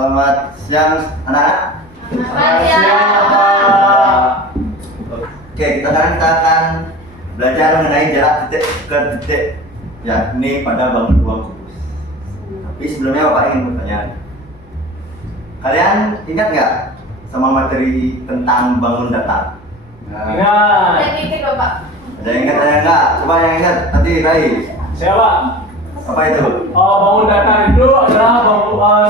Selamat siang anak-anak. Selamat siang. Oke, kita akan belajar mengenai jarak titik ke titik, yakni pada bangun ruang kubus. Tapi sebelumnya Bapak ingin bertanya, kalian ingat nggak sama materi tentang bangun datar? Ingat. Yang titik Bapak. Ada yang ingat, ada yang nggak? Coba yang ingat, nanti Rai. Siapa? Apa itu? Bangun datar itu adalah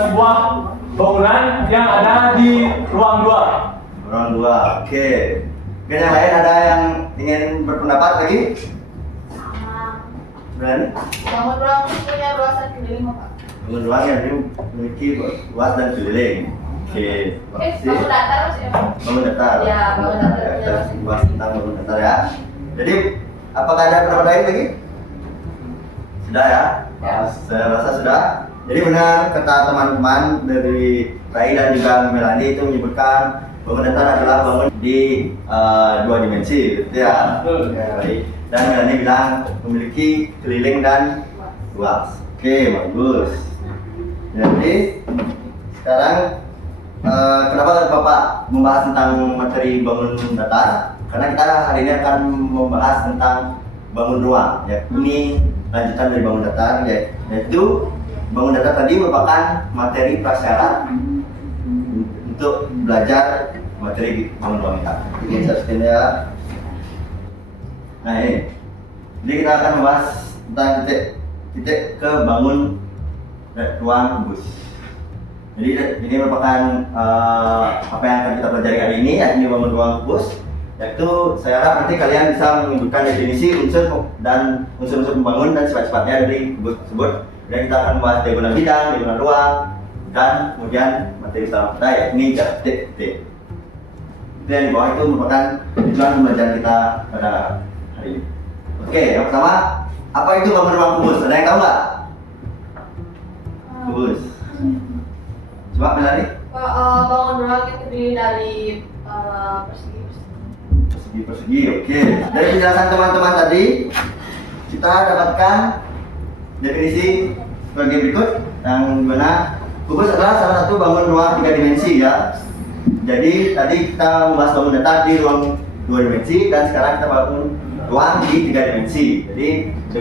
sebuah bangunan yang ada di ruang 2. Ruang 2, oke. Oke, yang lain ada yang ingin berpendapat lagi? Berani? Bangun ruang punya luasan keliling Bapak. Bangun ruang yang memiliki luas dan keliling. Oke, Bangun datar maksudnya Pak? bangun datar. Ya, bangun datar. Ya, kita bahas tentang bangun datar ya. Jadi, apakah ada pendapat lain lagi? Sudah ya? Ya. Saya rasa sudah. Jadi benar kata teman-teman dari Rai dan juga Melani itu menyebutkan bangun datar adalah bangun di 2 dimensi, gitu ya. Betul. Ya, baik. Dan Melani bilang memiliki keliling dan luas. Oke, bagus. Jadi sekarang kenapa Bapak membahas tentang materi bangun datar? Karena kita hari ini akan membahas tentang bangun ruang, yakni lanjutan dari bangun datar, yaitu bangun datar tadi merupakan materi prasyarat untuk belajar materi bangun ruang kita. Ini seperti ya. Nah ini, jadi kita akan membahas tentang titik ke bangun ruang kubus. Jadi ini merupakan apa yang akan kita pelajari hari ini, yakni bangun ruang kubus. Yaitu saya harap nanti kalian bisa menyebutkan definisi unsur dan unsur-unsur pembangun dan sifat-sifatnya dari kubus tersebut. Dan kita akan membahas diagonal bidang, diagonal ruang, dan kemudian materi utama kita yakni jarak titik. Itu yang di bawah itu merupakan tujuan pembelajaran kita pada hari ini. Oke, yang pertama, apa itu bangun ruang kubus? Ada yang tahu nggak? Kubus. Coba Melani. Bangun ruang yang terdiri dari Persegi, oke. Dari penjelasan teman-teman tadi, kita dapatkan definisi sebagai berikut, yang mana kubus adalah salah satu bangun ruang 3 dimensi ya. Jadi tadi kita membahas bangun datar di ruang 2 dimensi, dan sekarang kita bangun ruang di 3 dimensi. Jadi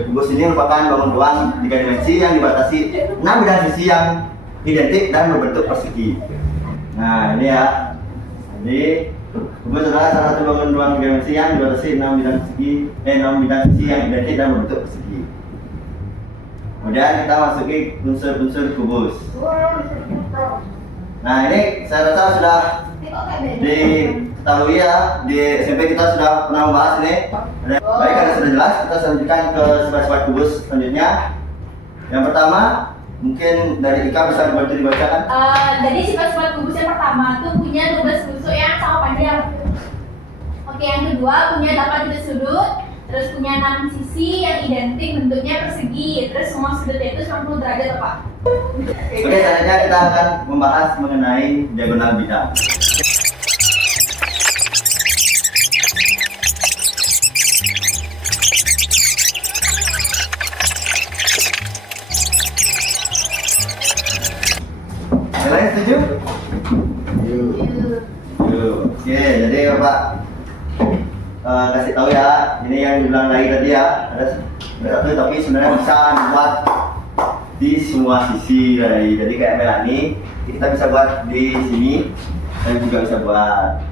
kubus ini merupakan bangun ruang 3 dimensi yang dibatasi 6 bidang sisi yang identik dan berbentuk persegi. Nah ini ya. Jadi kubus adalah salah satu bangun ruang 3 dimensi yang dibatasi 6 bidang sisi yang identik dan berbentuk persegi. Kemudian kita masuki unsur-unsur kubus. Nah ini saya rasa sudah diketahui ya, di SMP kita sudah pernah membahas ini. Baik, karena sudah jelas, kita lanjutkan ke sifat-sifat kubus selanjutnya. Yang pertama, mungkin dari Ika bisa dibantu dibacakan. Jadi sifat-sifat kubus yang pertama tuh punya 12 tusuk yang sama panjang. Oke, yang kedua punya 8 titik sudut, terus punya 6 sisi yang identik bentuknya persegi, terus semua sudutnya itu 90 derajat Pak. Oke, selanjutnya kita akan membahas mengenai diagonal bidang. Yang lain setuju? Oke, jadi Bapak kasih tahu ya, ini yang dibilang lagi tadi ya, ada satu tapi sebenarnya bisa dibuat di semua sisi. Jadi kayak Melani, kita bisa buat di sini dan juga bisa buat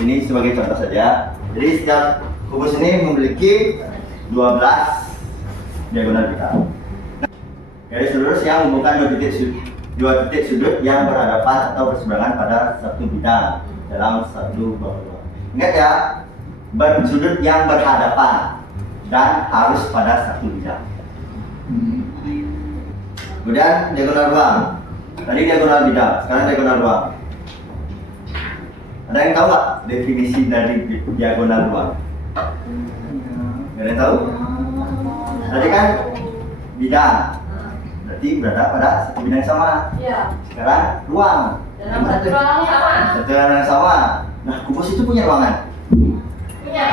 ini sebagai contoh saja. Jadi setiap kubus ini memiliki 12 diagonal bidang. Garis lurus yang menghubungkan dua titik sudut yang berhadapan atau berseberangan pada satu bidang dalam satu bangun ruang. Ingat ya, bersudut yang berhadapan dan harus pada satu bidang. Kemudian diagonal ruang. Tadi diagonal bidang, sekarang diagonal ruang. Ada yang tahu nggak definisi dari diagonal ruang? Ada yang tahu? Tadi kan bidang, berarti berada pada satu bidang yang sama. Iya. Sekarang ruang. Dalam satu ruangan yang sama. Satu ruangan yang sama. Nah, kubus itu punya ruangan. Punya.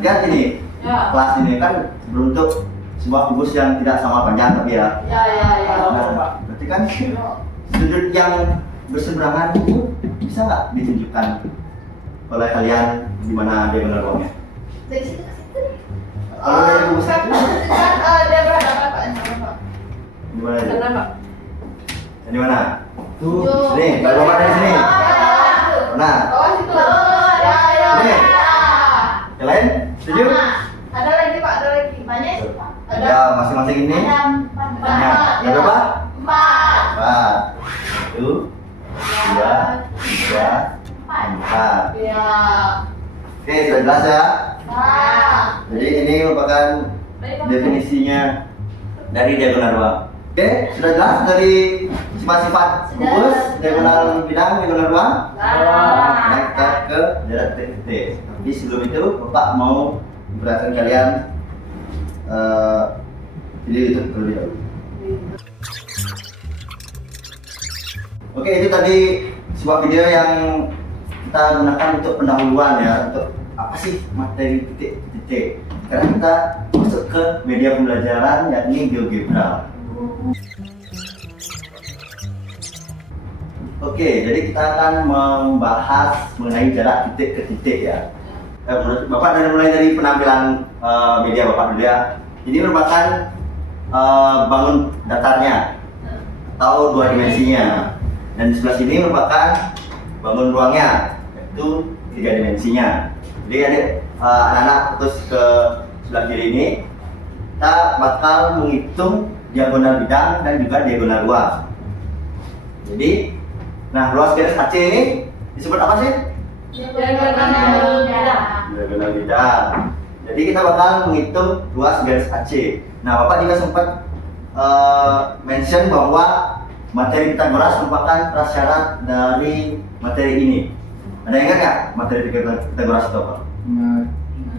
Lihat ini. Ya. Kelas ini kan berbentuk sebuah kubus yang tidak sama panjang tapi ya. Ya. Nah, berarti kan sudut yang berseberangan itu bisa nggak ditunjukkan oleh kalian di mana diagonal ruangnya? Dari situ ke situ. Kalau dari rumus satu, Dia berhadapan Pak. di mana dia? Pak. Di mana? Tuh. Sini, kalau bapak dari sini. Nah, Oh, situ. Ya. Ini. yang lain setuju? Ada lagi Pak, ada lagi. Banyak sih Pak. Ya, masing-masing ini. Ada Banyak. Ada berapa? 4. 4. 1, 2, 3, 4. Ya. Oke, sudah jelas ya? Pak. Jadi ini merupakan definisinya dari diagonal ruang. Oke, sudah jelas dari sifat-sifat kubus, diagonal bidang, diagonal ruang. Nah, kita ke jarak titik. Tapi sebelum itu, Bapak mau memperhatikan kalian video YouTube terlebih dahulu. Oke, itu tadi sebuah video yang kita gunakan untuk pendahuluan ya, untuk apa sih materi titik-titik. Karena kita masuk ke media pembelajaran yakni GeoGebra. Oke, jadi kita akan membahas mengenai jarak titik ke titik ya. Menurut Bapak mulai dari penampilan media Bapak dulu ya. Ini merupakan bangun datarnya atau 2 dimensinya. Dan di sebelah sini merupakan bangun ruangnya, yaitu 3 dimensinya. Jadi anak-anak terus ke sebelah kiri ini, kita bakal menghitung diagonal bidang dan juga diagonal ruang. Jadi, nah ruas garis AC ini disebut apa sih? Diagonal bidang. Jadi kita bakal menghitung ruas garis AC. Nah, Bapak juga sempat mention bahwa materi Pitagoras merupakan prasyarat dari materi ini. Ada yang ingat nggak materi Pitagoras itu apa?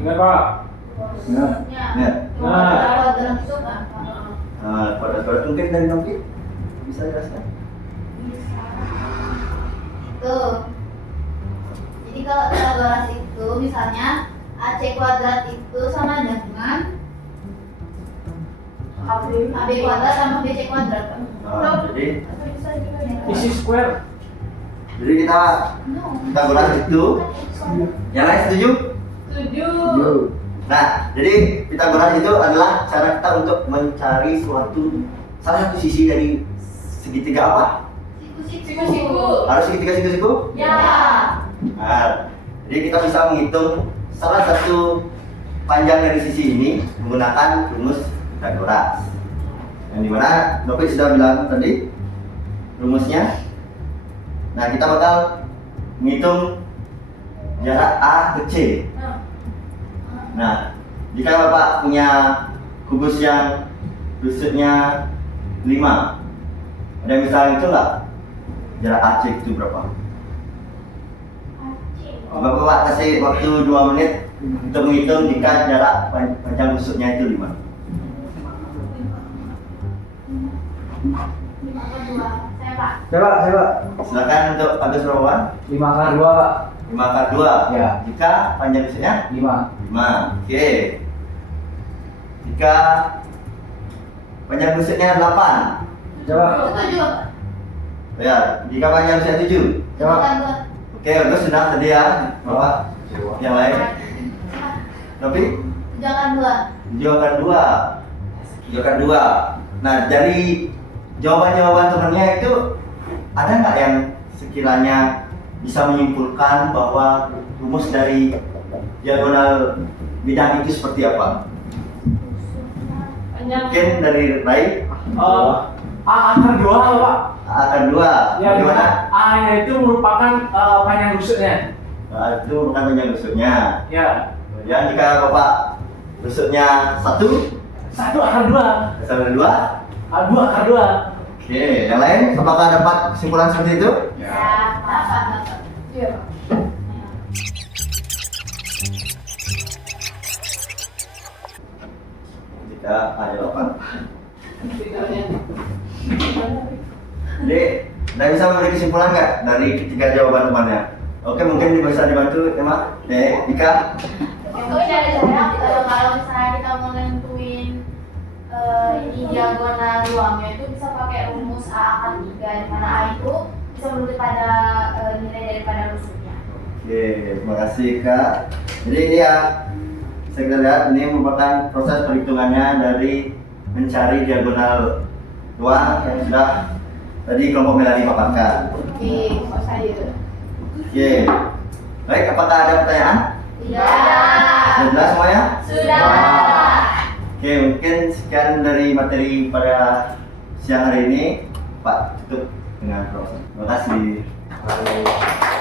Ingat Pak? Ingat. Nah. Kuadrat mungkin dari Novi bisa jelaskan? Tuh. Jadi kalau Pitagoras itu misalnya AC kuadrat itu sama dengan AB kuadrat sama BC kuadrat. Jadi Isi square. kita Pitagoras itu, yang lain setuju? Setuju. Nah, jadi Pitagoras itu adalah cara kita untuk mencari salah satu sisi dari segitiga apa? Siku. Harus segitiga siku-siku? Ya. Nah, jadi kita bisa menghitung salah satu panjang dari sisi ini menggunakan rumus Pitagoras. Yang dimana Novi sudah bilang tadi rumusnya. Nah, kita bakal menghitung jarak A ke C. Nah, jika Bapak punya kubus yang rusutnya 5, ada yang bisa itu nggak? Jarak AC itu berapa? Bapak kasih waktu 2 menit untuk menghitung jika jarak panjang rusuknya itu 5. 5 ke 2. Saya Pak. Coba. Silakan untuk Agus Rowan. 5 kali 2, Pak. 5 kali 2. Ya. Jika panjang rusuknya 5. 5. Oke. Jika panjang rusuknya 8. Coba. Setuju Pak. Ya, jika panjang rusuknya 7. Coba. Oke, Agus sudah tadi ya. Bapak. Yang lain. Tapi 7/2. Nah, dari jawaban-jawaban temannya itu ada nggak yang sekiranya bisa menyimpulkan bahwa rumus dari diagonal bidang itu seperti apa? Mungkin dari Rai, A akar 2 apa Pak? akan 2. Ya, Gimana? A nya itu merupakan panjang rusuknya. Nah, itu bukan panjang rusuknya. Ya. Kemudian jika Bapak rusuknya 1, 1 akar 2. dasarnya 2. 2 akar 2. Oke, yang lain apakah dapat kesimpulan seperti itu? Ya. Dapat. Iya. Jika ayo apa? Jadi, Anda bisa memberi kesimpulan nggak dari ketiga jawaban temannya? Oke, mungkin bisa dibantu, Emma. Dika. Kalau misalnya kita mau nentuin ini diagonal ruangnya itu bisa pakai rumus rumus A akan 3, di mana A itu bisa merujuk pada nilai daripada rumusnya. Oke, terima kasih Kak. Jadi ini ya, saya kita lihat ini merupakan proses perhitungannya dari mencari diagonal ruang yang sudah tadi kelompok Melani paparkan. Oke, kok saya. Oke, baik, apakah ada pertanyaan? Tidak. Sudah jelas semuanya? Sudah. Oke, mungkin sekian dari materi pada siang hari ini. Pak, tutup dengan proses. Terima kasih.